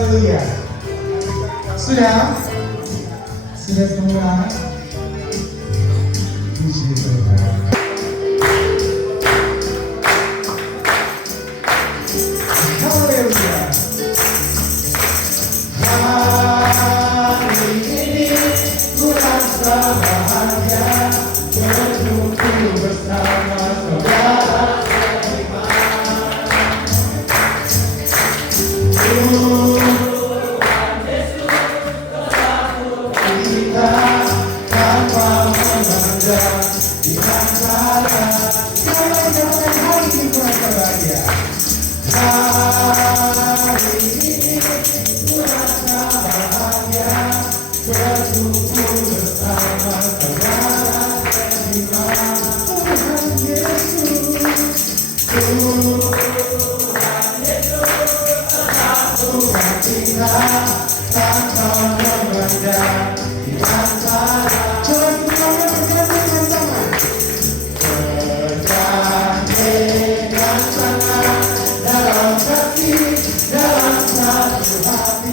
haleluya. Sudah? Sudah semua? Puji Tuhan. Haleluya. Hari ini ku rasa bahagia berkumpul bersama saudara seiman. Tuhan Yesus kita tanpa memandang di antara jalan-jalan hari ini ku rasa bahagia. Hari ini ku rasa bahagia berkumpul bersama saudara seiman. Tuhan Yesus, Tuhan Yesus, Tuhan kita tanpa memandang di antara. Coba kita bergandengan tangan. Bergandengan tangan dalam kasih, dalam satu hati,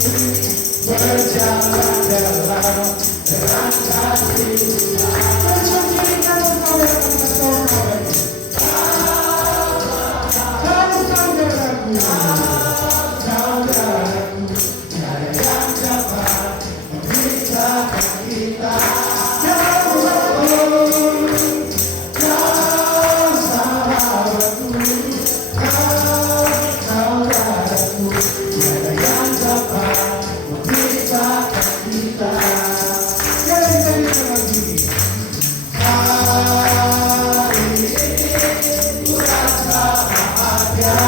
berjalan dalam terang kasih. Macam ini kalau kau datang ke kawan-kawan, kamu saudaraku, saudaraku, tiada yang dapat memisahkan kita. Kau sahabatku, kau saudaraku, tiada yang dapat memisahkan kita. Sekarang kita bilang lagi. Hari ini ku rasa bahagia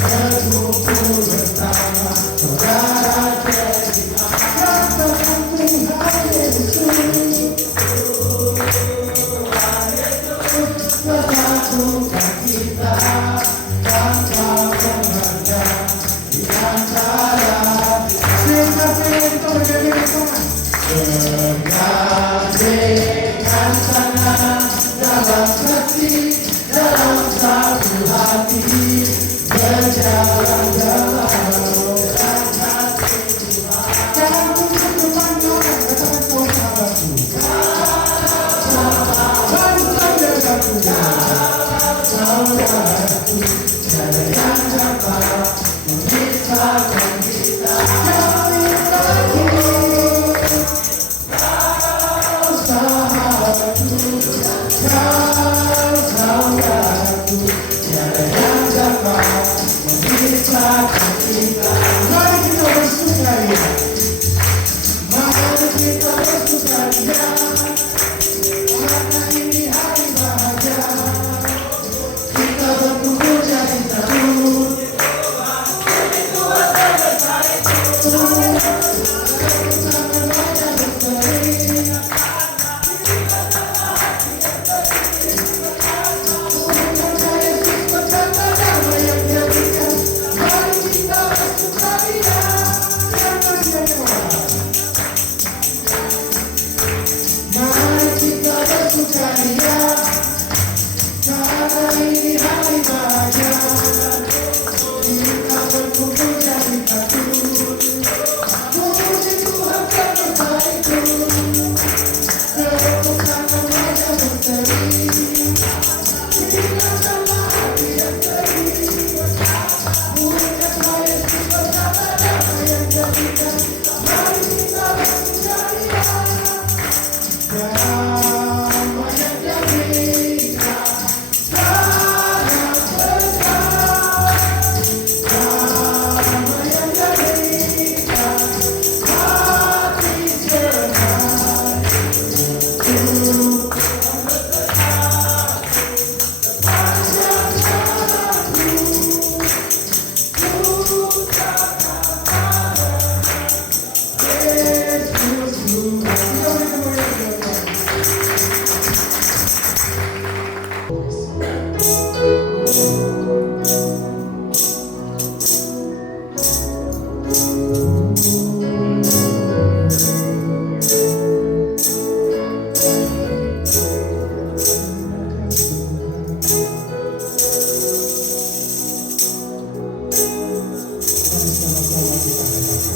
berkumpul bersama saudara seiman. Katakan Tuhan Yesus, Tuhan Yesus, bersatukan kita tanpa memandang di antara. Bergandengan tangan. Bergandengan tangan dalam kasih, dalam satu hati, berjalan dalam terang kasih Tuhan. Kamu berteman kawan, katakan kau sahabatku, kau saudaraku, saudaraku, tiada yang dapat memisahkan kita. Sekali lagi, kau sahabatku, kau saudaraku, tiada yang dapat memisahkan kita. Mari kita bersukaria, mari kita bersukaria, karena ini hari bahagia. Kita berkumpul jadi satu. Mari kita bersukaria, karena ini hari bahagia. Kita berkumpul jadi satu. Puji Tuhan sebesar itu, tepuk tangan wajah berseri. Kita sama hati yang seri, muliakan Yesus bersama damai yang jadikan. Mari kita bersukaria, damai yang jadikan. Sangat besar, damai yang jadikan. Hati senang, Tuhan berkenan. Sepanjang jalanku, ku takkan Yesus Tuhan. Sama-sama kita katakan.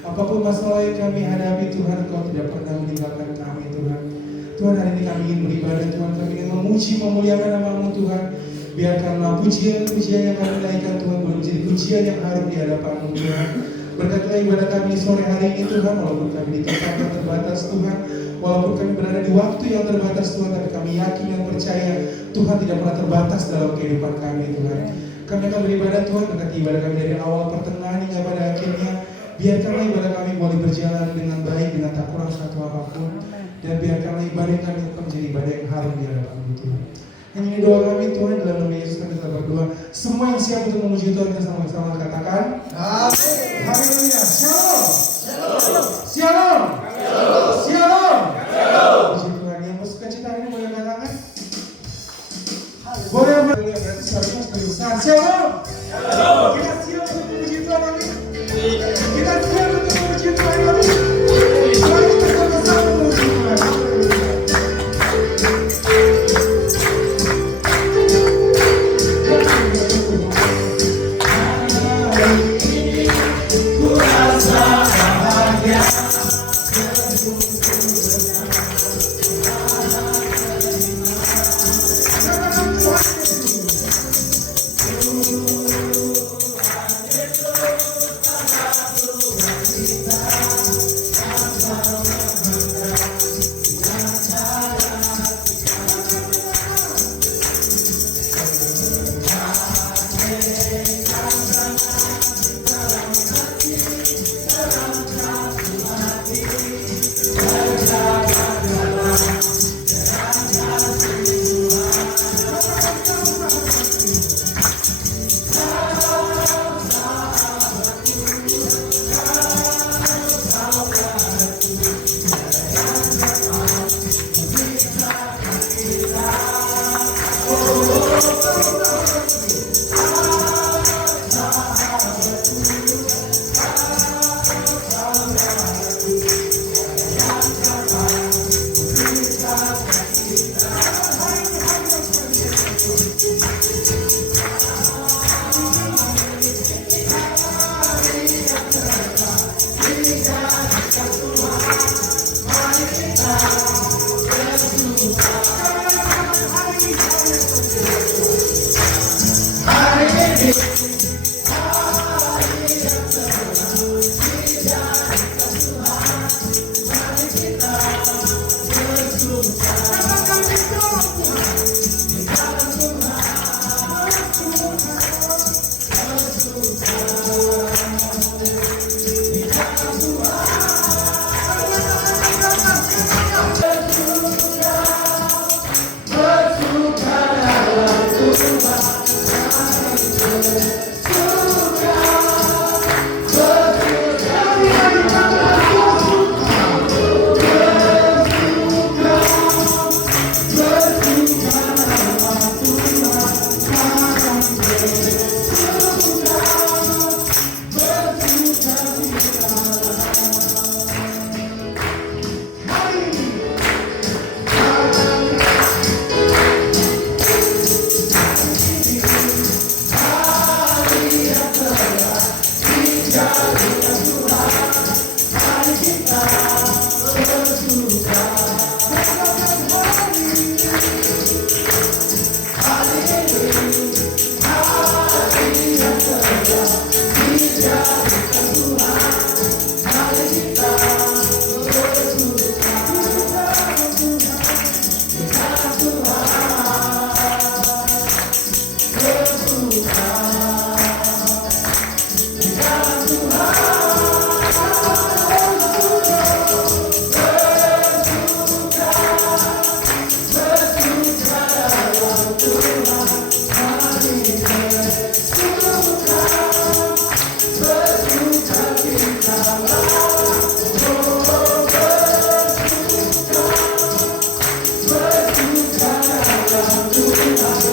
Apapun masalah yang kami hadapi Tuhan, Engkau tidak pernah meninggalkan kami Tuhan. Tuhan, hari ini kami ingin beribadah Tuhan, kami ingin memuji, memuliakan nama-Mu Tuhan. Biarkanlah pujian-pujian yang kami naikkan Tuhan boleh menjadi pujian yang harum di hadapan-Mu Tuhan. Berkatlah ibadah kami sore hari ini Tuhan, walaupun kami di tempat yang terbatas Tuhan, walaupun kami berada di waktu yang terbatas Tuhan, tapi kami yakin dan percaya Tuhan tidak pernah terbatas dalam kehidupan kami Tuhan. Kami akan beribadah Tuhan, berkati ibadah kami dari awal pertengahan hingga pada akhirnya. Biarkanlah ibadah kami boleh berjalan dengan baik, dengan tak kurang satu apapun. Dan biarkanlah ibadah kami tetap menjadi ibadah yang harum di hadapan-Mu Tuhan. Yang ini doa kami Tuhan, dalam nama Yesus kami telah berdoa. Semua yang siap untuk memuji Tuhan, kita sama-sama katakan amin. Haleluya. Shalom. Shalom. Shalom. Puji Tuhan. Yang bersuka cita ini boleh katakan? Boleh. Berarti seharusnya besar. Shalom. Kita siap untuk memuji Tuhan kami. Kita siap untuk memuji Tuhan kami. Mari kita sama-sama memuji Tuhan. Bersuka Kita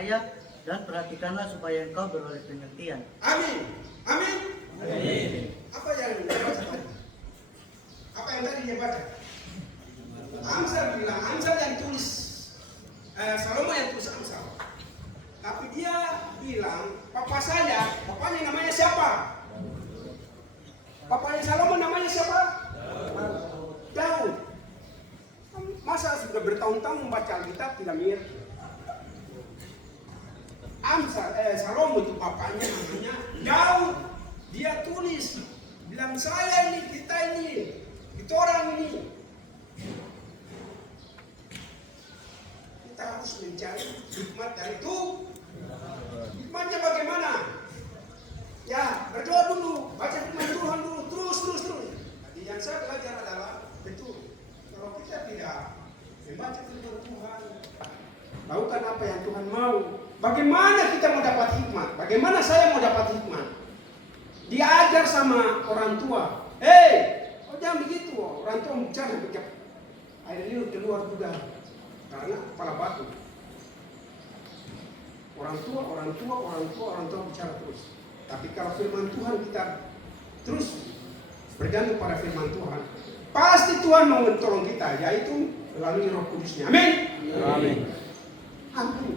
ayat dan perhatikanlah supaya engkau beroleh pengertian. Amin. Amin. Amin. Apa yang dia baca tadi? Apa yang tadi dia baca? Amsal bilang, Amsal yang tulis, Salomo yang tulis Amsal. Tapi dia bilang, papa saya, papanya namanya siapa? Papanya Salomo namanya siapa? Daud. Masa sudah bertahun-tahun membaca Alkitab tidak mengerti? Salomo itu bapaknya namanya Daud. Dia tulis, bilang saya ini, kita orang ini. Kita harus mencari hikmat dari itu. Hikmatnya bagaimana? Ya, berdoa dulu, baca firman Tuhan dulu, terus. Jadi yang saya belajar adalah betul. Kalau kita tidak membaca firman Tuhan, lakukan apa yang Tuhan mau. Bagaimana kita mau dapat hikmat? Bagaimana saya mau dapat hikmat? Diajar sama orang tua. Jangan begitu. Orang tua bicara begitu. Air liur keluar juga karena kepala batu. Orang tua bicara terus. Tapi kalau firman Tuhan kita terus bergantung pada firman Tuhan, pasti Tuhan mau menolong kita, yaitu melalui Roh Kudusnya. Amin. Amin. Amin.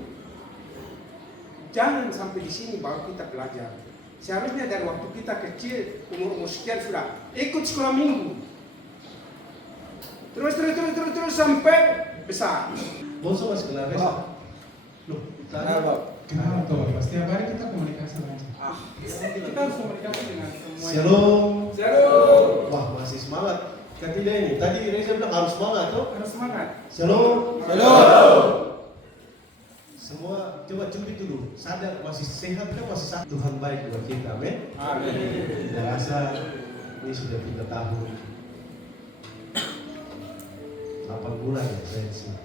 Jangan sampai di sini baru kita belajar. Seharusnya dari waktu kita kecil, umur sekian sudah ikut sekolah minggu. Terus sampai besar. Boso masih kenal besok. Loh, kenal toh. Setiap hari kita komunikasi aja. Kita harus komunikasi dengan semua. Shalom. Wah, masih semangat. Kan tidak ini. Tadi Reza bilang harus semangat toh? Harus semangat. Shalom. Semua coba cubit dulu. Sadar masih sehat kan, masih sehat. Tuhan baik buat kita, amin. Amin. Dan rasa ini sudah 3 tahun. 8 bulan ya saya di sini.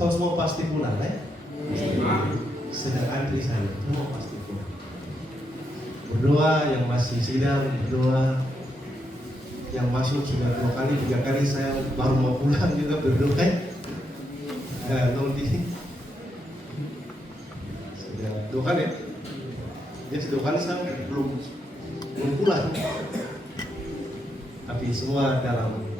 Toh semua pasti pulang ya? Sedang antri saya, semua pasti pulang. Berdoa yang masih sidang, berdoa yang masuk sudah 2 kali, 3 kali saya baru mau pulang juga berdoa. Nanti sudah 2 kali ya? Dia sudah 2 kali saya belum pulang. Tapi semua dalam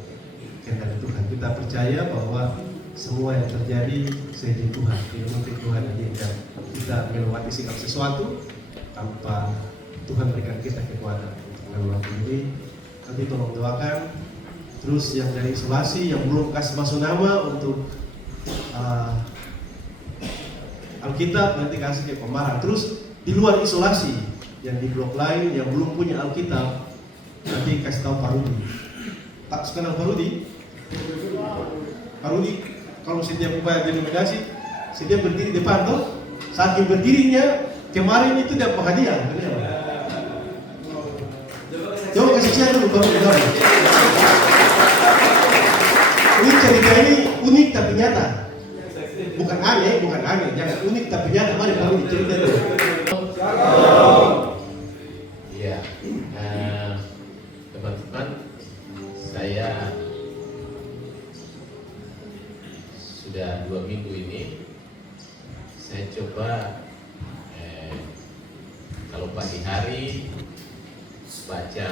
kehendak Tuhan. Kita percaya bahwa semua yang terjadi seizin Tuhan. Tidak mungkin Tuhan izinkan kita melewati sikap sesuatu tanpa Tuhan berikan kita kekuatan untuk melewati ini. Nanti tolong doakan. Terus yang dari isolasi yang belum kasih masuk nama untuk Alkitab nanti kasih ke Pembarang. Terus di luar isolasi yang di blok lain yang belum punya Alkitab nanti kasih tahu Pak Rudi. Tak kenal Pak Rudi? Pak Rudi kalau setiap upaya denominasi setiap berdiri depan tuh, saking berdirinya kemarin itu dapat hadiah. Coba kasih share dulu Pak Rudi. Ini cerita ini unik tapi nyata. Bukan aneh, jangan unik tapi nyata. Mari Pak Rudi cerita dulu. Iya, teman-teman, saya sudah 2 minggu ini saya coba kalau pagi hari baca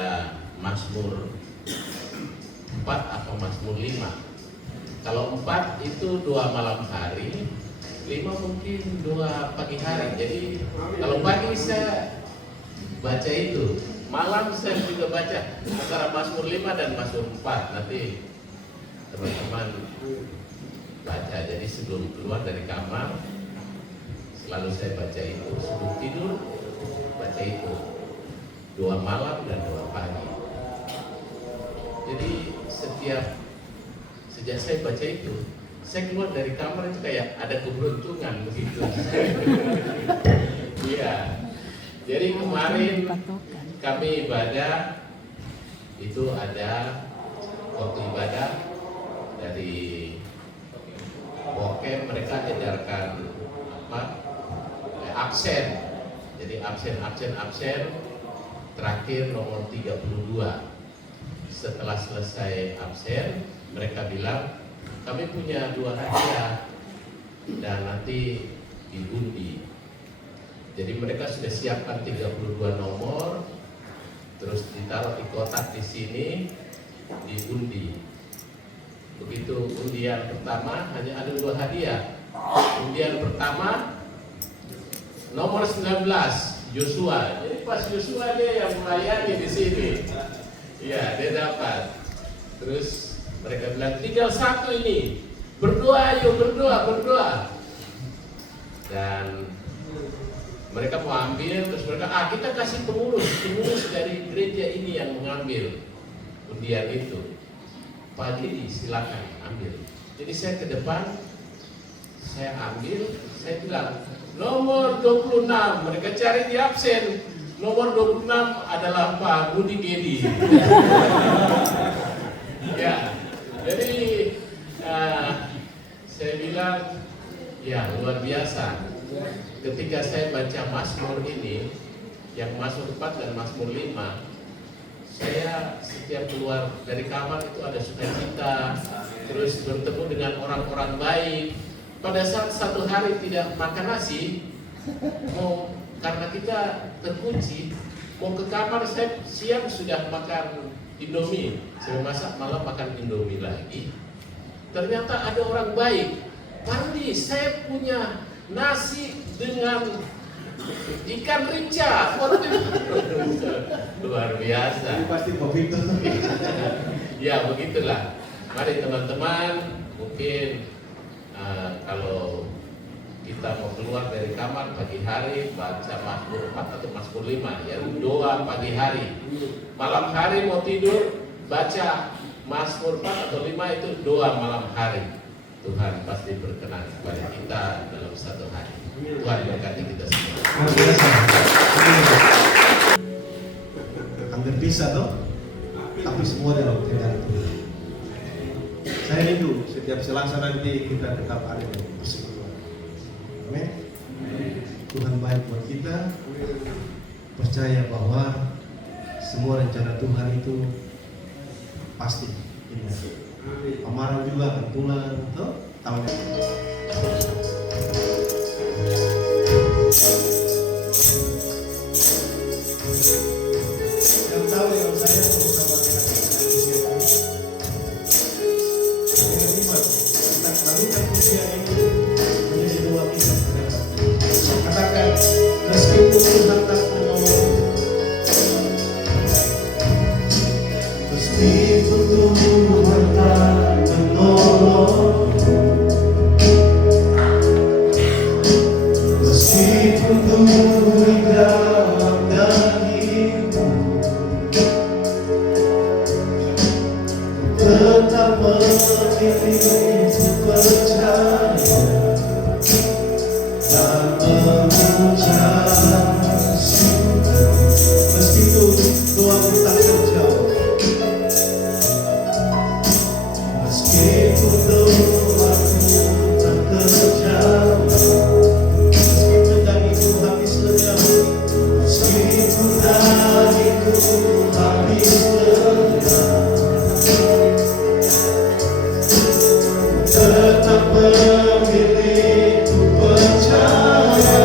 Mazmur 4 atau Mazmur 5. Kalau 4 itu 2 malam hari, 5 mungkin 2 pagi hari. Jadi kalau pagi saya baca itu, malam saya juga baca antara Mazmur 5 dan Mazmur 4. Nanti teman-teman baca. Jadi sebelum keluar dari kamar selalu saya baca itu, sebelum tidur baca itu, 2 malam dan 2 pagi. Jadi sejak saya baca itu, saya keluar dari kamar itu kayak ada keberuntungan begitu. Iya. Jadi kemarin kami ibadah itu ada waktu ibadah dari Bokem, mereka edarkan absen. Jadi absen terakhir nomor 32. Setelah selesai absen, mereka bilang kami punya 2 hadiah. dan nanti diundi. Jadi mereka sudah siapkan 32 nomor, terus ditaruh di kotak di sini, diundi. Begitu undian pertama hanya ada 2 hadiah. Undian pertama nomor 19 Joshua. Jadi pas Joshua dia yang melayani di sini. Iya, dia dapat. Terus mereka bilang tinggal 1 ini. Berdoa, yuk berdoa. Dan mereka mau ambil, terus mereka kita kasih pengurus dari gereja ini yang mengambil undian itu. Pak Didi silakan ambil. Jadi saya ke depan, saya ambil, saya bilang nomor 26, mereka cari di absen. Nomor 26 adalah Pak Budi Gedi. Ya, jadi saya bilang ya luar biasa. Ketika saya baca Mazmur ini, yang Mazmur 4 dan Mazmur 5, saya setiap keluar dari kamar itu ada sukacita, terus bertemu dengan orang-orang baik. Pada saat satu hari tidak makan nasi, karena kita terkunci, mau ke kamar, saya siang sudah makan Indomie, saya masak malam makan Indomie lagi. Ternyata ada orang baik, Pandi, saya punya nasi dengan ikan rica. Luar biasa. Ini pasti begitu. Ya begitulah. Mari teman-teman, mungkin kalau kita mau keluar dari kamar pagi hari baca Mazmur 4 atau Mazmur 5 ya, doa pagi hari. Malam hari mau tidur baca Mazmur 4 atau 5 itu doa malam hari. Tuhan pasti berkenan kepada kita dalam satu hari. Tuhan berkati kita semua. Hampir bisa toh, tapi semua dalam kendali Tuhan. Saya rindu setiap Selasa nanti kita tetap ada di persekutuan. Amin. Tuhan baik buat kita. Percaya bahwa semua rencana Tuhan itu pasti indah. Amarah juga akan pulang, toh? Tahun yang tahu yang saya bersama dengan kita melakukan usia ini menjadi 2 minggu. Katakan meskipun Tuhan tak menolong, meskipun Tuhan tak menolong, meskipun Tuhan dalam dagingmu, tetap memilih percaya dan mengucap syukur. Meskipun doaku tak terjawab, meskipun doaku tak terjawab, meskipun dagingku habis lenyap, meskipun dagingku habis lenyap, tetap memilih percaya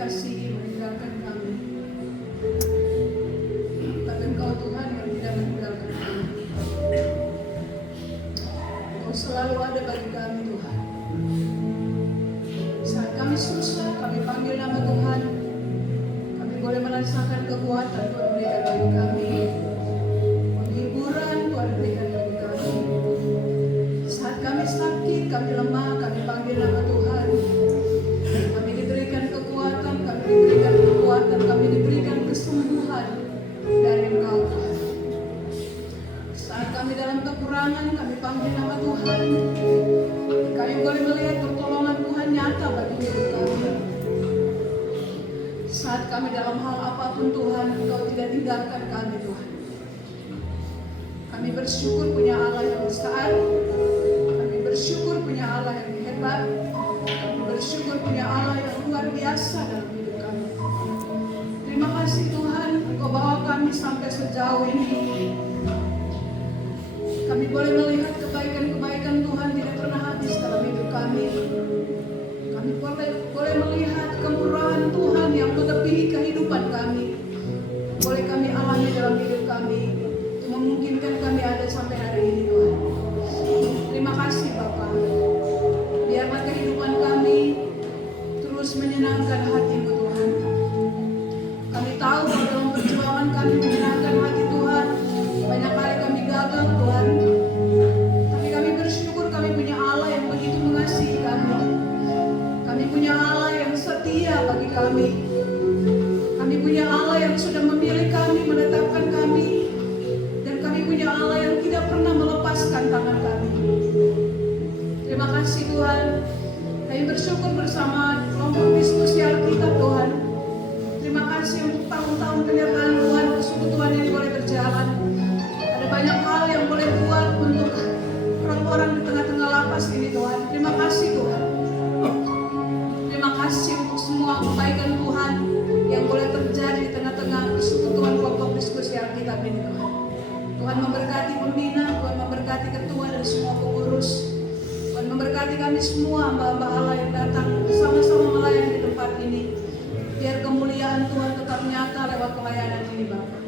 dikasihi meninggalkan kami. Tapi Engkau Tuhan yang tidak meninggalkan kami. Engkau selalu ada bagi kami Tuhan. Saat kami susah, kami panggil nama Tuhan. Kami boleh merasakan kekuatan Tuhan berikan bagi kami. Penghiburan Tuhan berikan bagi kami. Saat kami sakit, kami lemah, kami panggil nama Tuhan. Kami diberikan kekuatan, kami diberikan kesembuhan dari Engkau Tuhan. Saat kami dalam kekurangan, kami panggil nama Tuhan. Kami boleh melihat pertolongan Tuhan nyata bagi hidup kami. Saat kami dalam hal apapun Tuhan, Engkau tidak tinggalkan kami Tuhan. Kami bersyukur punya Allah yang besar. Kami bersyukur punya Allah yang hebat. Kami bersyukur punya Allah yang luar biasa dalam hidup kami. Terima kasih Tuhan, Engkau bawa kami sampai sejauh ini. Kami boleh melihat kebaikan-kebaikan Tuhan tidak pernah habis dalam hidup kami. Kami boleh melihat kemurahan Tuhan yang melebihi kehidupan kami. Boleh kami alami dalam hidup kami. Itu memungkinkan kami ada sampai hari ini Tuhan. Terima kasih Bapa. Biarlah kehidupan kami terus menyenangkan hati-Mu Tuhan. Kami tahu bahwa dalam perjuangan kami menyenangkan hati Tuhan, banyak kali kami gagal Tuhan. Tapi kami bersyukur kami punya Allah yang begitu mengasihi kami. Kami punya Allah yang setia bagi kami. Kami punya Allah yang sudah memilih kami, menetapkan kami. Dan kami punya Allah yang tidak pernah melepaskan tangan kami. Terima kasih Tuhan. Kami bersyukur bersama kelompok diskusi Alkitab Tuhan. Terima kasih untuk tahun-tahun penyertaan Tuhan, persekutuan ini boleh berjalan. Ada banyak hal yang boleh buat untuk orang-orang di tengah-tengah lapas ini Tuhan. Terima kasih Tuhan. Terima kasih untuk semua kebaikan Tuhan yang boleh terjadi di tengah-tengah persekutuan kelompok diskusi Alkitab ini Tuhan. Tuhan memberkati pembina, Tuhan memberkati ketua dan semua pengurus. Tuhan memberkati kami semua hamba-hamba Allah yang datang bersama-sama melayani di tempat ini. Biar kemuliaan Tuhan tetap nyata lewat pelayanan ini Bapak.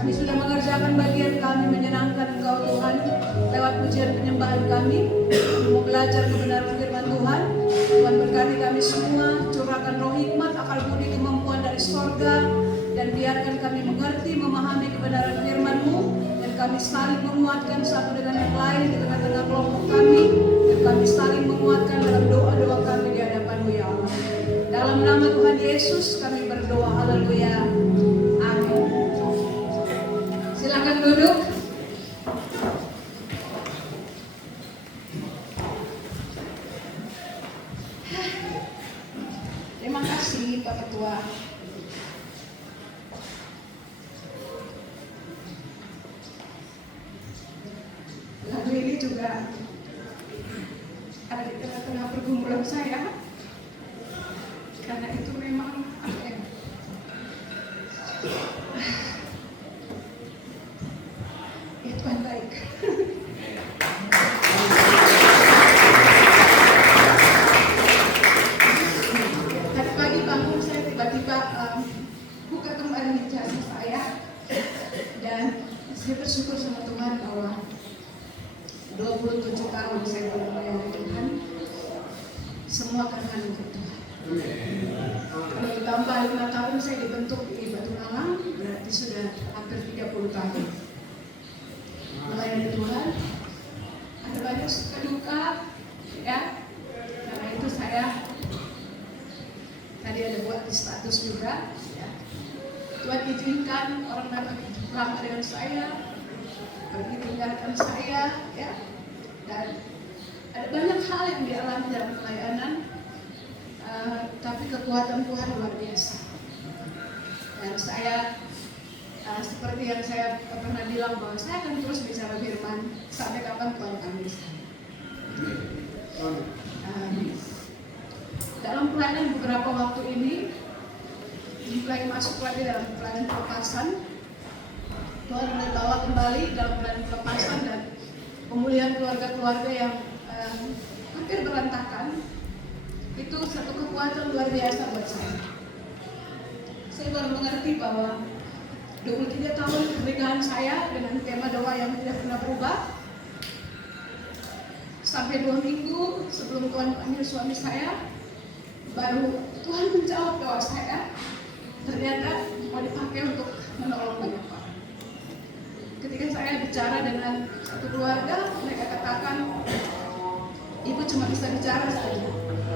Kami sudah mengerjakan bagian kami menyenangkan Engkau Tuhan lewat pujian penyembahan kami. Kami mau belajar kebenaran firman Tuhan. Tuhan berkati kami semua, curahkan roh hikmat, akal budi, kemampuan dari sorga. Dan biarkan kami mengerti, memahami kebenaran firman-Mu. Dan kami saling menguatkan satu dengan yang lain di tengah-tengah kelompok kami. Dan kami saling menguatkan dalam doa-doa kami di hadapan-Mu ya Allah. Dalam nama Tuhan Yesus kami berdoa, haleluya, amin. Silakan duduk. Terima kasih Pak Ketua. Lagu ini juga ada di tengah-tengah pergumulan saya. Karena itu memang ya Tuhan baik. Tadi pagi bangun saya tiba-tiba buka kembali jasa saya dan saya bersyukur sama Tuhan bahwa 27 tahun saya melayani Tuhan semua karena anugerah Tuhan. Kalau ditambah 5 tahun saya dibentuk di Batu Malang, berarti sudah hampir 30 tahun melayani Tuhan. Ada banyak suka duka, ya. Karena itu saya tadi ada buat di status juga. Ya. Tuhan izinkan orang dapat lama dengan saya, pergi tinggalkan saya, ya. Dan ada banyak hal yang dialami dalam pelayanan. Tapi kekuatan Tuhan luar biasa. Dan saya seperti yang saya pernah bilang bahwa saya akan terus bicara firman sampai kapan Tuhan panggil saya. Dalam pelayanan beberapa waktu ini mulai masuk lagi dalam pelayanan pelepasan. Tuhan mulai bawa kembali dalam pelayanan pelepasan dan pemulihan keluarga-keluarga yang hampir berantakan. Itu satu kekuatan luar biasa buat saya. menghadapi bahwa 23 tahun pernikahan saya dengan tema doa yang tidak pernah berubah. Sampai 2 minggu sebelum Tuhan panggil suami saya, baru Tuhan menjawab doa saya. Ternyata mau dipakai untuk menolong banyak orang. Ketika saya bicara dengan satu keluarga, mereka katakan, ibu cuma bisa bicara saja.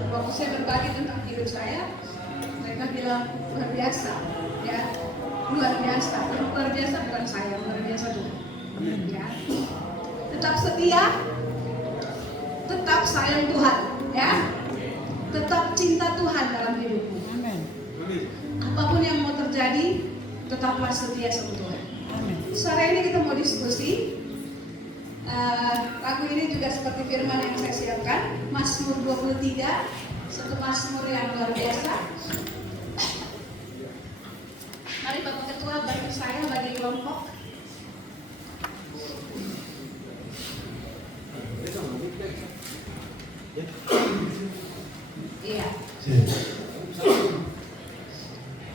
Waktu saya berbagi tentang hidup saya, mereka bilang luar biasa, ya, luar biasa. Luar biasa bukan saya, luar biasa Tuhan. Ya. Tetap setia, tetap sayang Tuhan, ya, tetap cinta Tuhan dalam hidupmu. Apapun yang mau terjadi, tetaplah setia sama Tuhan. Sore ini kita mau diskusi. Lagu ini juga seperti firman yang saya siapkan, Mazmur 23, satu Mazmur yang luar biasa. Mari Bapak Ketua bantu saya bagi kelompok. Iya.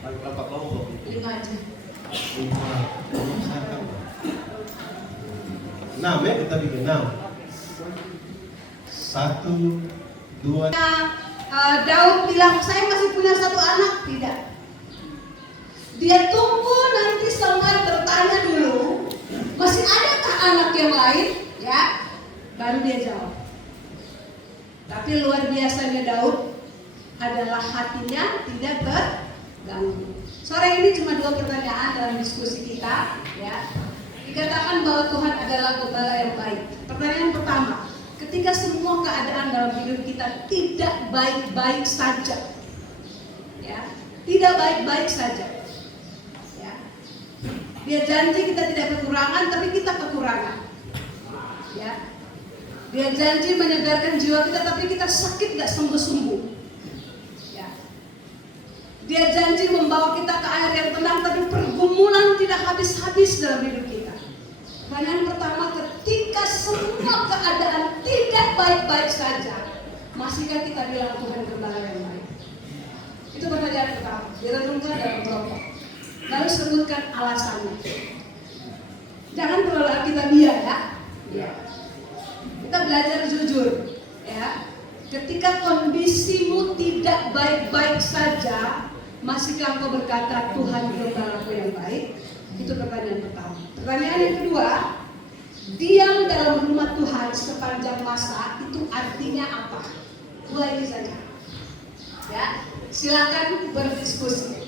Berapa kelompok? 5 aja. 6 ya, kita bikin 6. 1, 2. Daud bilang, saya masih punya 1 anak. Tidak. Dia tunggu nanti Samuel bertanya dulu, masih adakah anak yang lain? Ya, baru dia jawab. Tapi luar biasanya Daud adalah hatinya tidak terganggu. Sore ini cuma 2 pertanyaan dalam diskusi kita, ya. Dikatakan bahwa Tuhan adalah gembala yang baik. Pertanyaan pertama, ketika semua keadaan dalam hidup kita tidak baik-baik saja, ya, tidak baik-baik saja, ya. Dia janji kita tidak kekurangan, tapi kita kekurangan, ya. Dia janji menyegarkan jiwa kita, tapi kita sakit gak sembuh-sembuh, ya. Dia janji membawa kita ke air yang tenang, tapi pergumulan tidak habis-habis dalam hidup kita. Pertanyaan pertama, ketika semua keadaan tidak baik-baik saja, masihkah kita bilang Tuhan gembala yang baik? Itu pertanyaan pertama. Direnungkan dalam kelompok. Lalu sebutkan alasannya. Jangan terlalu kita biar, ya. Kita belajar jujur, ya. Ketika kondisimu tidak baik-baik saja, masihkah engkau berkata Tuhan gembalaku yang baik? Itu pertanyaan pertama. Pertanyaan yang kedua, diam dalam rumah Tuhan sepanjang masa itu artinya apa? 2 ini saja. Ya, silakan berdiskusi.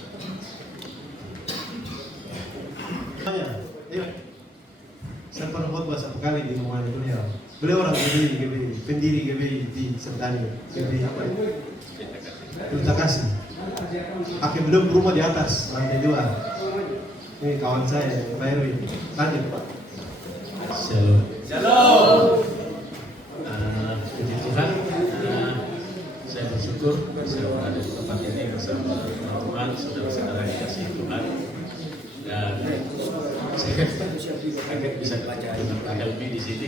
Saya pernah buat satu kali di rumah itu ya. Beliau orang GBI, pendiri GBI di Sentani. GBI apa itu? Terima kasih. Akhirnya beliau berumah di atas lantai 2. Ini kawan saya, Pak Erwin. Lanjut Pak. Shalom. Shalom. Puji Tuhan, saya bersyukur bisa berada di tempat ini bersama teman-teman, saudara-saudara yang dikasihi Tuhan. Dan saya kaget bisa baca dengan Pak Helmi di sini.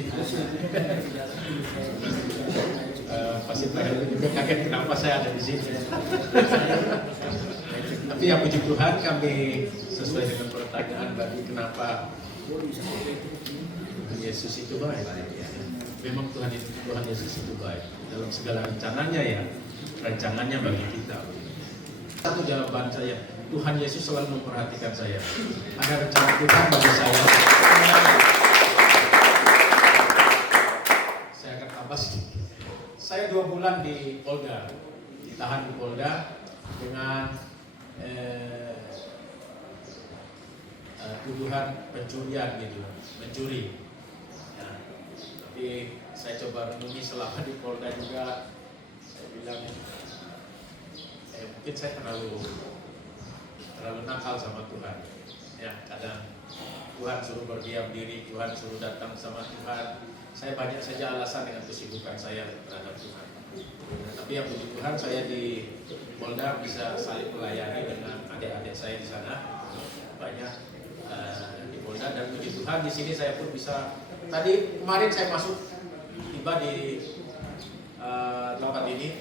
Pasti Pak Helmi juga kaget kenapa saya ada di sini. Tapi yang puji Tuhan, kami sesuai dengan pertanyaan bagi kenapa Yesus itu baik. Memang Tuhan Yesus itu baik dalam segala rencananya, ya, rencananya bagi kita. Satu jawaban saya, Tuhan Yesus selalu memperhatikan saya. Ada rencana Tuhan bagi saya. Saya akan tambah sedikit. Saya 2 bulan di Polda, ditahan di Polda dengan tuduhan pencurian gitu, mencuri. Ya, tapi saya coba renungi selama di Polda juga, saya bilang mungkin saya terlalu nakal sama Tuhan. Ya, kadang Tuhan suruh berdiam diri, Tuhan suruh datang sama Tuhan. Saya banyak saja alasan dengan kesibukan saya terhadap Tuhan. Nah, tapi yang puji Tuhan, saya di Polda bisa saling melayani dengan adik-adik saya di sana. Banyak di Polda, dan puji Tuhan di sini saya pun bisa. Tadi kemarin saya masuk tiba di tempat ini,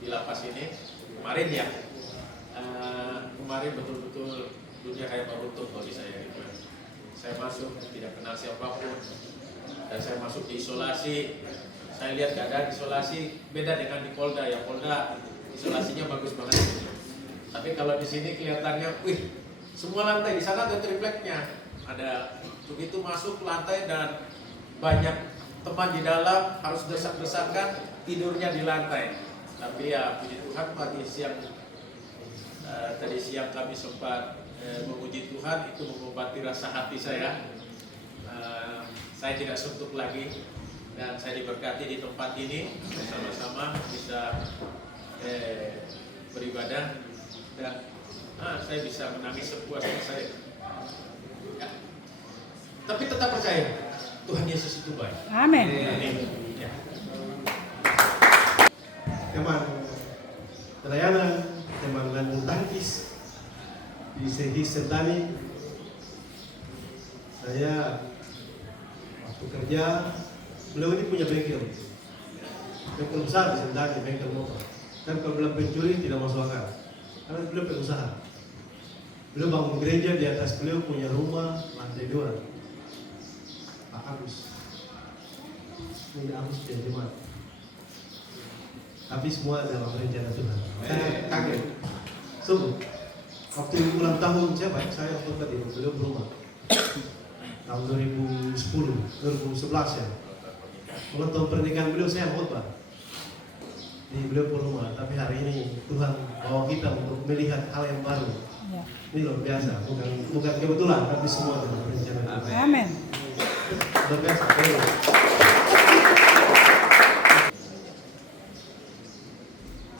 di lapas ini kemarin ya. Kemarin betul-betul dunia kayak Naruto bagi saya gitu. Saya masuk tidak kenal siapapun dan saya masuk di isolasi. Saya lihat keadaan isolasi beda dengan di Polda ya. Polda isolasinya bagus banget. Tapi kalau di sini kelihatannya, wih, semua lantai di sana ada tripleknya. Ada begitu masuk lantai dan banyak teman di dalam harus desak-desakan, tidurnya di lantai. Tapi ya puji Tuhan pagi siang tadi siang kami sempat memuji Tuhan, itu mengobati rasa hati saya. Saya tidak suntuk lagi dan saya diberkati di tempat ini bersama-sama bisa beribadah dan saya bisa menangis sepuasnya saya. Ya. Tapi tetap percaya Tuhan Yesus itu baik. Amin. Ya. Teman Trayana, teman bulu tangkis di Segi Sentani. Saya waktu kerja, beliau ini punya bengkel besar di Sentani, bengkel motor. Dan kalau bilang pencuri tidak masuk akal, karena beliau pengusaha. Beliau bangun gereja, di atas beliau punya rumah lantai 2. Pak Agus, ini Agus dia jemaat. Tapi semua dalam rencana Tuhan. Saya kaget. Sungguh. Waktu ulang tahun siapa? Saya khotbah di beliau berumah. Tahun 2011 ya. Ulang tahun pernikahan beliau saya khotbah. Di beliau berumah. Tapi hari ini Tuhan bawa kita untuk melihat hal yang baru. Ya. Ini luar biasa. Bukan kebetulan, tapi semua dalam rencana Tuhan. Amin. Luar biasa.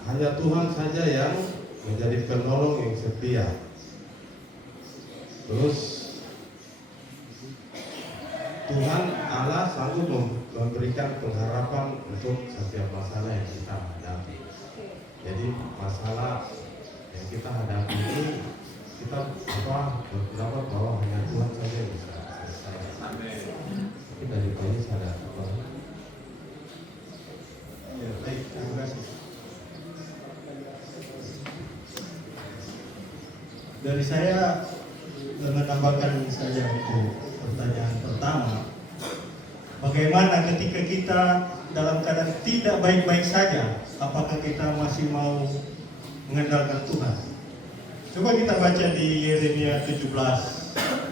Hanya Tuhan saja yang menjadi penolong yang setia. Terus Tuhan Allah sanggup memberikan pengharapan untuk setiap masalah yang kita hadapi. Jadi masalah yang kita hadapi ini kita berpendapat bahwa hanya Tuhan saja yang bisa selesaikan. Tapi dari tadi sadar bahwa Ya, baik, terima kasih. Dari saya menambahkan saja untuk pertanyaan pertama, bagaimana ketika kita dalam keadaan tidak baik-baik saja, apakah kita masih mau mengandalkan Tuhan? Coba kita baca di Yeremia 17,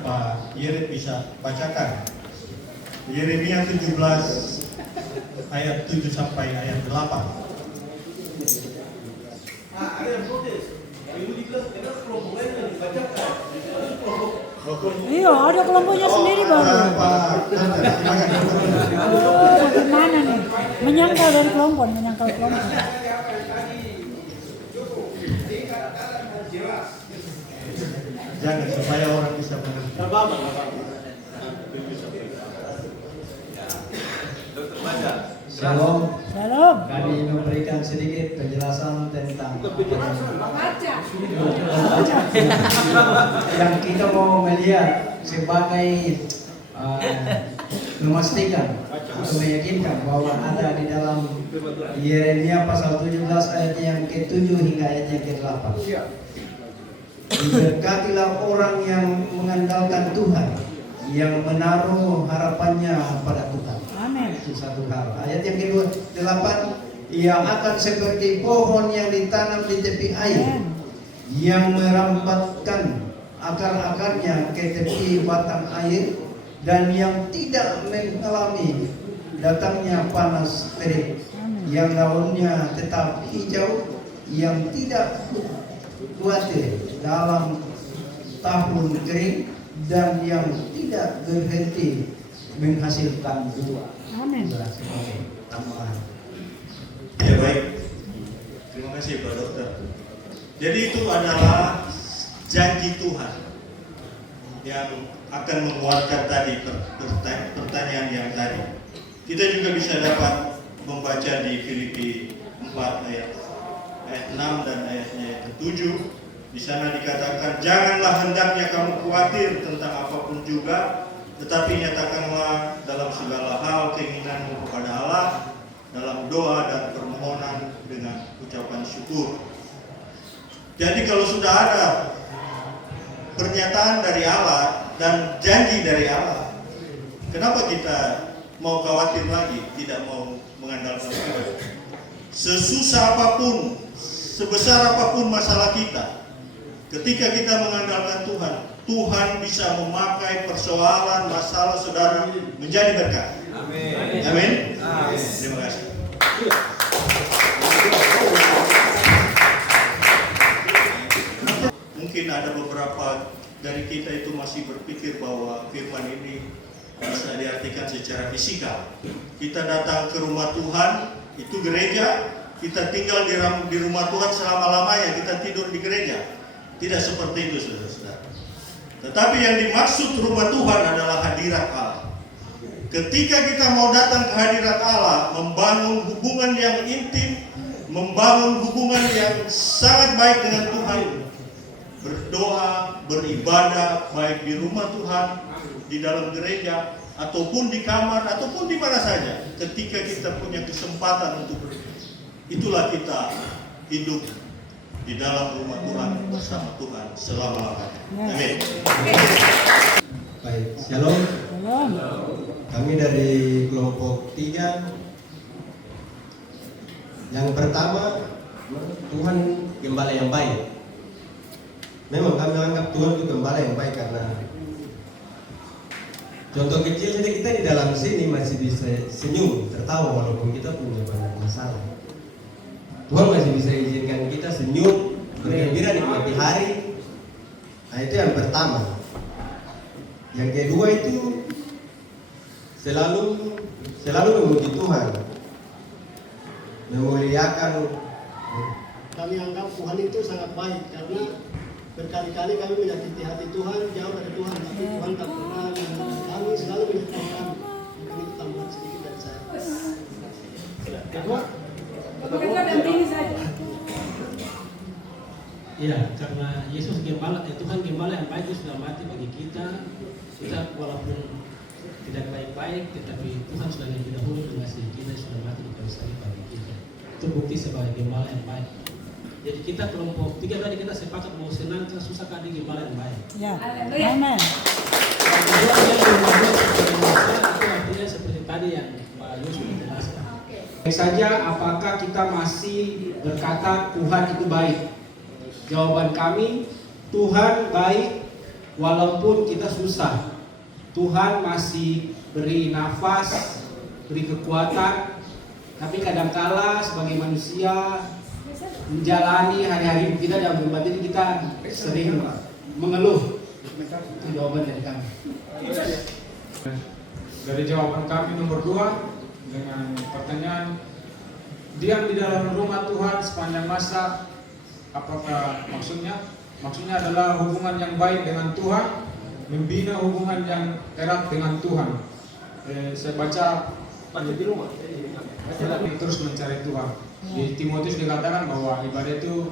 Pak Yered bisa bacakan. Yeremia 17 ayat 7 sampai ayat 8. Ada yang protes. Ibu dibilang kenapa kelompok lain yang dibacakan? Iya, ada kelompoknya sendiri baru. Oh, bagaimana nih? Menyangkal dari kelompok, menyangkal kelompok. Jangan supaya orang bisa mengerti. Dokter Baca. Shalom. Shalom. Kami memberikan sedikit penjelasan tentang yang kita mau melihat sebagai memastikan atau meyakinkan bahwa ada di dalam Yeremia pasal 17 ayat yang ke-7 hingga ayat yang ke-8. Diberkatilah orang yang mengandalkan Tuhan, yang menaruh harapannya pada Tuhan. Amin. Itu satu hal. Ayat yang ke-8, ia akan seperti pohon yang ditanam di tepi air, yang merambatkan akar-akarnya ke tepi batang air, dan yang tidak mengalami datangnya panas terik, yang daunnya tetap hijau, yang tidak khawatir dalam tahun kering, dan yang tidak berhenti menghasilkan buah. Amin. Sebagai tambahan. Ya baik. Terima kasih Pak Dokter. Jadi itu adalah janji Tuhan yang akan menguatkan tadi pertanyaan yang tadi. Kita juga bisa dapat membaca di Filipi 4 ayat 6 dan ayatnya yang ke-7. Di sana dikatakan, janganlah hendaknya kamu khawatir tentang apapun juga, tetapi nyatakanlah dalam segala hal keinginanmu kepada Allah dalam doa dan permohonan dengan ucapan syukur. Jadi kalau sudah ada pernyataan dari Allah dan janji dari Allah. Kenapa kita mau khawatir lagi, tidak mau mengandalkan Tuhan? Sesusah apapun, sebesar apapun masalah kita, ketika kita mengandalkan Tuhan, Tuhan bisa memakai persoalan masalah saudara menjadi berkat. Amin. Amin. Terima kasih. Mungkin ada beberapa dari kita itu masih berpikir bahwa firman ini bisa diartikan secara fisikal. Kita datang ke rumah Tuhan, itu gereja, kita tinggal di rumah Tuhan selama-lamanya, kita tidur di gereja. Tidak seperti itu, saudara-saudara. Tetapi yang dimaksud rumah Tuhan adalah hadirat Allah. Ketika kita mau datang ke hadirat Allah, membangun hubungan yang intim, membangun hubungan yang sangat baik dengan Tuhan, berdoa, beribadah, baik di rumah Tuhan, di dalam gereja, ataupun di kamar, ataupun di mana saja. Ketika kita punya kesempatan untuk itulah kita hidup di dalam rumah Tuhan bersama Tuhan selama-lamanya. Amin. Baik, shalom. Kami dari kelompok 3. Yang pertama, Tuhan gembala yang baik. Memang kami anggap Tuhan itu gembala yang baik karena contoh kecil saja, kita di dalam sini masih bisa senyum, tertawa walaupun kita punya banyak masalah. Tuhan masih bisa izinkan kita senyum, bergembira, nikmati hari. Nah, itu yang pertama. Yang kedua itu selalu memuji Tuhan, memuliakan. Kami anggap Tuhan itu sangat baik karena berkali-kali kami menyakiti hati Tuhan, jauh dari Tuhan, tapi Tuhan tak pernah meninggalkan kami, selalu menyertai kami. Ini tambahan sedikit dari saya. Iya, karena Yesus gembala, Tuhan gembala yang baik itu sudah mati bagi kita. Kita walaupun tidak baik-baik, tetapi Tuhan sudah lebih dahulu mengasihi kita, sudah mati di kayu salib bagi kita. Itu bukti sebagai gembala yang baik. Jadi kita kelompok 3 tadi kita sepakat mau senantiasa susah kali gembala yang baik. Ya, amin. Itu artinya seperti tadi yang Pak Yus menjelaskan. Saja apakah kita masih berkata Tuhan itu baik? Jawaban kami, Tuhan baik walaupun kita susah. Tuhan masih beri nafas, beri kekuatan. Tapi kadangkala sebagai manusia menjalani hari-hari kita dalam tempat ini, kita sering mengeluh. Itu jawaban dari kami. Dari jawaban kami nomor 2 dengan pertanyaan, diam di dalam rumah Tuhan sepanjang masa, apakah maksudnya? Maksudnya adalah hubungan yang baik dengan Tuhan, membina hubungan yang erat dengan Tuhan. Saya baca di rumah, terus mencari Tuhan. Di Timotius dikatakan bahwa ibadah itu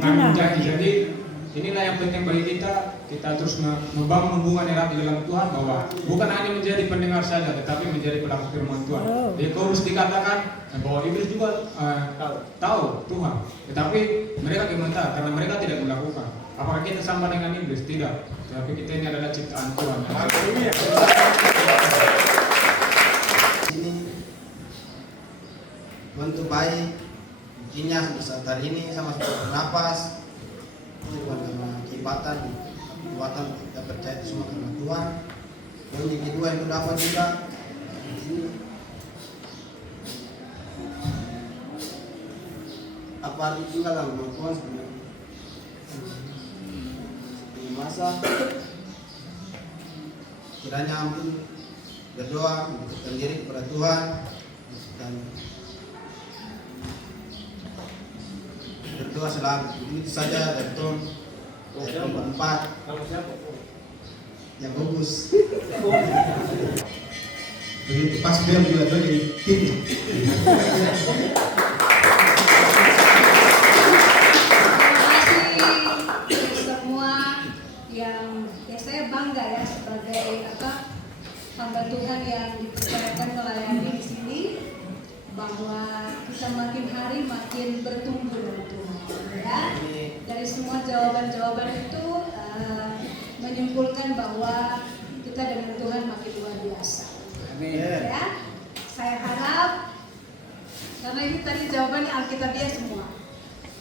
mengandung janji. Jadi inilah yang penting bagi kita. Kita terus membangun hubungan erat di dalam Tuhan, bahwa bukan hanya menjadi pendengar saja, tetapi menjadi pelaku firman Tuhan. Di Korus dikatakan bahwa iblis juga tahu Tuhan, tetapi mereka gemetar karena mereka tidak melakukan. Apakah kita sama dengan iblis? Tidak. Tapi kita ini adalah ciptaan Tuhan. Tuhan itu baik, bikinnya saat ini sama seperti bernapas, bukan karena kehebatan, kekuatan, kita percaya itu semua karena Tuhan. Dan yang kedua itu dapat juga di sini. Apa arti juga dalam Tuhan sebenarnya? Di masa kiranya ampun, berdoa, mendekatkan diri kepada Tuhan dan berdoa selalu. Ini saja dari Tom 4 yang bagus. Begitu pas bel juga tuh jadi tim. Semua yang saya bangga ya sebagai hamba Tuhan yang dipercayakan melayani di sini. bahwa kita makin hari makin bertumbuh dalam Tuhan. Ya, dari semua jawaban-jawaban itu menyimpulkan bahwa kita dengan Tuhan makin luar biasa. Ya, saya harap karena ini tadi jawabannya Alkitabiah semua.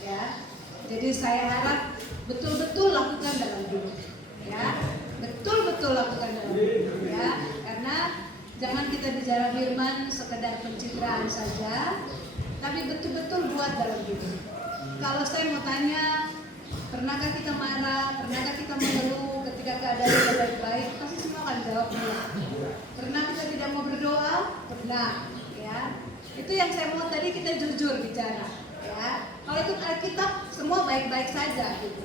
Ya, jadi saya harap betul-betul lakukan dalam hidup. Ya, betul-betul lakukan dalam hidup. Ya, karena jangan kita bicara firman sekedar pencitraan saja, tapi betul-betul buat dalam hidup. Kalau saya mau tanya, pernahkah kita marah, pernahkah kita mengeluh ketika keadaan tidak baik-baik? Pasti semua akan jawab iya. Pernah kita tidak mau berdoa? Pernah. Ya, itu yang saya mau tadi, kita jujur bicara. Ya, kalau ikut Alkitab semua baik-baik saja gitu.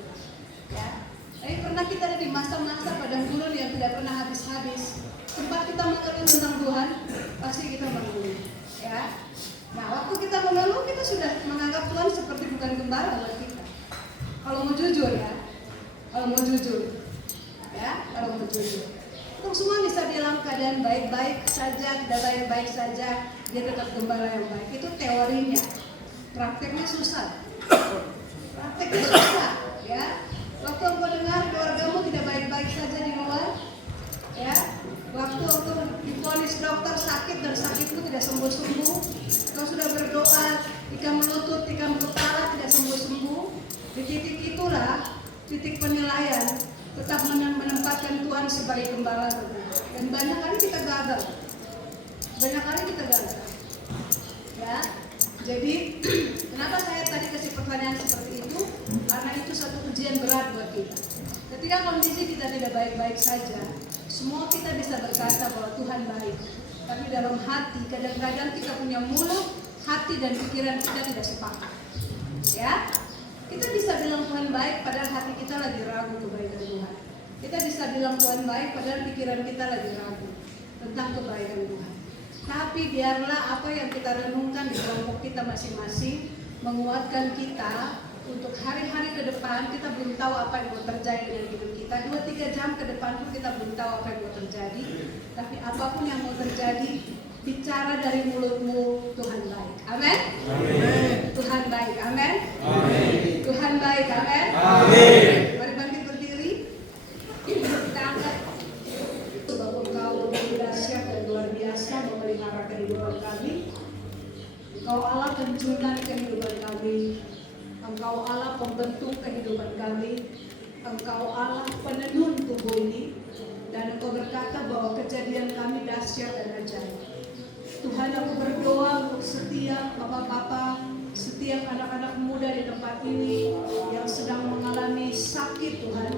Ya, tapi pernah kita ada di masa-masa padang gurun yang tidak pernah habis-habis. Tempat kita mengeluh tentang Tuhan, pasti kita mengeluh. Ya, nah waktu kita mengeluh kita sudah menganggap Tuhan seperti bukan gembala buat kita. Kalau mau jujur ya, kalau mau jujur, ya, kalau mau jujur. Untuk semua bisa dalam keadaan baik-baik saja, tidak baik-baik saja, dia tetap gembala yang baik. Itu teorinya. Prakteknya susah. Prakteknya susah, ya. Waktu engkau dengar keluargamu tidak baik-baik saja di luar, ya. Waktu engkau divonis dokter sakit dan sakitmu tidak sembuh-sembuh, engkau sudah berdoa, tikam lutut, tikam kepala tidak sembuh-sembuh. Di titik itulah titik penilaian tetap menempatkan Tuhan sebagai gembala. Dan banyak kali kita gagal. Banyak kali kita gagal. Ya. Jadi kenapa saya tadi kasih pertanyaan seperti itu? Karena itu satu ujian berat buat kita. Ketika kondisi kita tidak baik-baik saja, semua kita bisa berkata bahwa Tuhan baik. Tapi dalam hati, kadang-kadang kita punya mulut, hati dan pikiran kita tidak sepakat. Ya, kita bisa bilang Tuhan baik padahal hati kita lagi ragu kebaikan Tuhan. Kita bisa bilang Tuhan baik padahal pikiran kita lagi ragu tentang kebaikan Tuhan. Tapi biarlah apa yang kita renungkan di kelompok kita masing-masing menguatkan kita untuk hari-hari ke depan. Kita belum tahu apa yang mau terjadi dengan hidup kita. 2-3 jam ke depan pun kita belum tahu apa yang mau terjadi. Tapi apapun yang mau terjadi, bicara dari mulutmu, Tuhan baik. Amin. Tuhan baik. Amin. Tuhan baik. Amin. Mari bangkit berdiri. Kita angkat bahwa Engkau dahsyat dan luar biasa memelihara kehidupan kami. Engkau Allah pencungan kehidupan kami. Engkau Allah pembentuk kehidupan kami. Engkau Allah penenun tubuh ini. Dan Engkau berkata bahwa kejadian kami dahsyat dan ajaib. Tuhan, aku berdoa untuk setiap bapak-bapak, setiap anak-anak muda di tempat ini yang sedang mengalami sakit, Tuhan.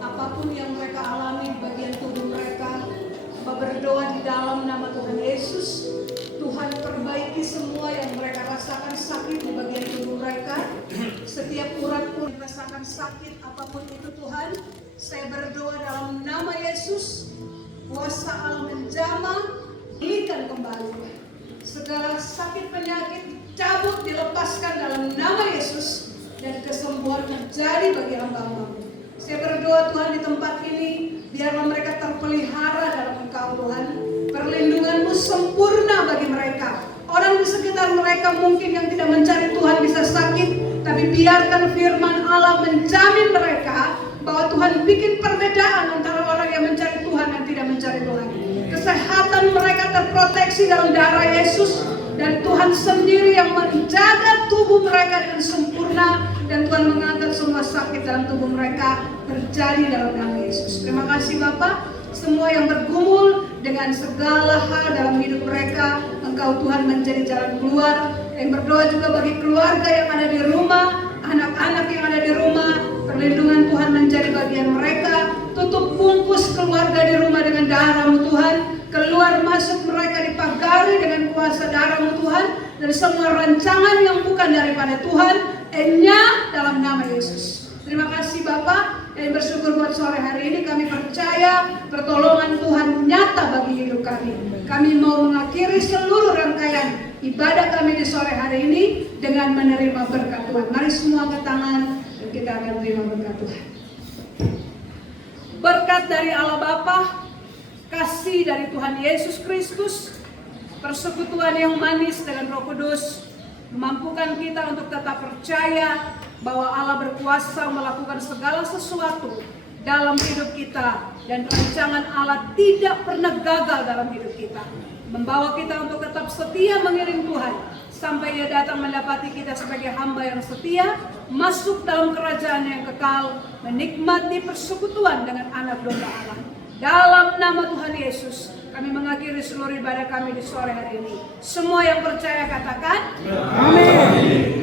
Apapun yang mereka alami bagian tubuh mereka, berdoa di dalam nama Tuhan Yesus. Tuhan, perbaiki semua yang mereka rasakan sakit di bagian tubuh mereka. Setiap urat pun merasakan sakit apapun itu, Tuhan. Saya berdoa dalam nama Yesus, kuasa Allah menjamah, pulihkan kembali. Segala sakit penyakit dicabut, dilepaskan dalam nama Yesus, dan kesembuhan terjadi bagi hamba-Mu. Saya berdoa Tuhan di tempat ini, biarlah mereka terpelihara dalam Engkau Tuhan. Perlindungan-Mu sempurna bagi mereka. Orang di sekitar mereka mungkin yang tidak mencari Tuhan bisa sakit, tapi biarkan firman Allah menjamin mereka bahwa Tuhan bikin perbedaan antara orang yang mencari Tuhan dan tidak mencari Tuhan. Kesehatan mereka terproteksi dalam darah Yesus, dan Tuhan sendiri yang menjaga tubuh mereka dengan sempurna, dan Tuhan mengangkat semua sakit dalam tubuh mereka terjadi dalam nama Yesus. Terima kasih Bapa. Semua yang bergumul dengan segala hal dalam hidup mereka, Engkau Tuhan menjadi jalan keluar. Yang berdoa juga bagi keluarga yang ada di rumah, anak-anak yang ada di rumah, perlindungan Tuhan menjadi bagian mereka. Tutup bungkus keluarga di rumah dengan darah-Mu Tuhan. Keluar masuk mereka dipagari dengan kuasa darah-Mu Tuhan. Dan semua rancangan yang bukan daripada Tuhan, enyah dalam nama Yesus. Terima kasih Bapak. Dan bersyukur buat sore hari ini, kami percaya pertolongan Tuhan nyata bagi hidup kami. Kami mau mengakhiri seluruh rangkaian ibadah kami di sore hari ini dengan menerima berkat Tuhan. Mari semua angkat tangan dan kita akan terima berkat Tuhan. Berkat dari Allah Bapa, kasih dari Tuhan Yesus Kristus, persekutuan yang manis dengan Roh Kudus memampukan kita untuk tetap percaya bahwa Allah berkuasa melakukan segala sesuatu dalam hidup kita, dan rancangan Allah tidak pernah gagal dalam hidup kita, membawa kita untuk tetap setia mengiring Tuhan sampai Ia datang mendapati kita sebagai hamba yang setia, masuk dalam kerajaan yang kekal, menikmati persekutuan dengan anak domba Allah. Dalam nama Tuhan Yesus, kami mengakhiri seluruh ibadah kami di sore hari ini. Semua yang percaya katakan, amin.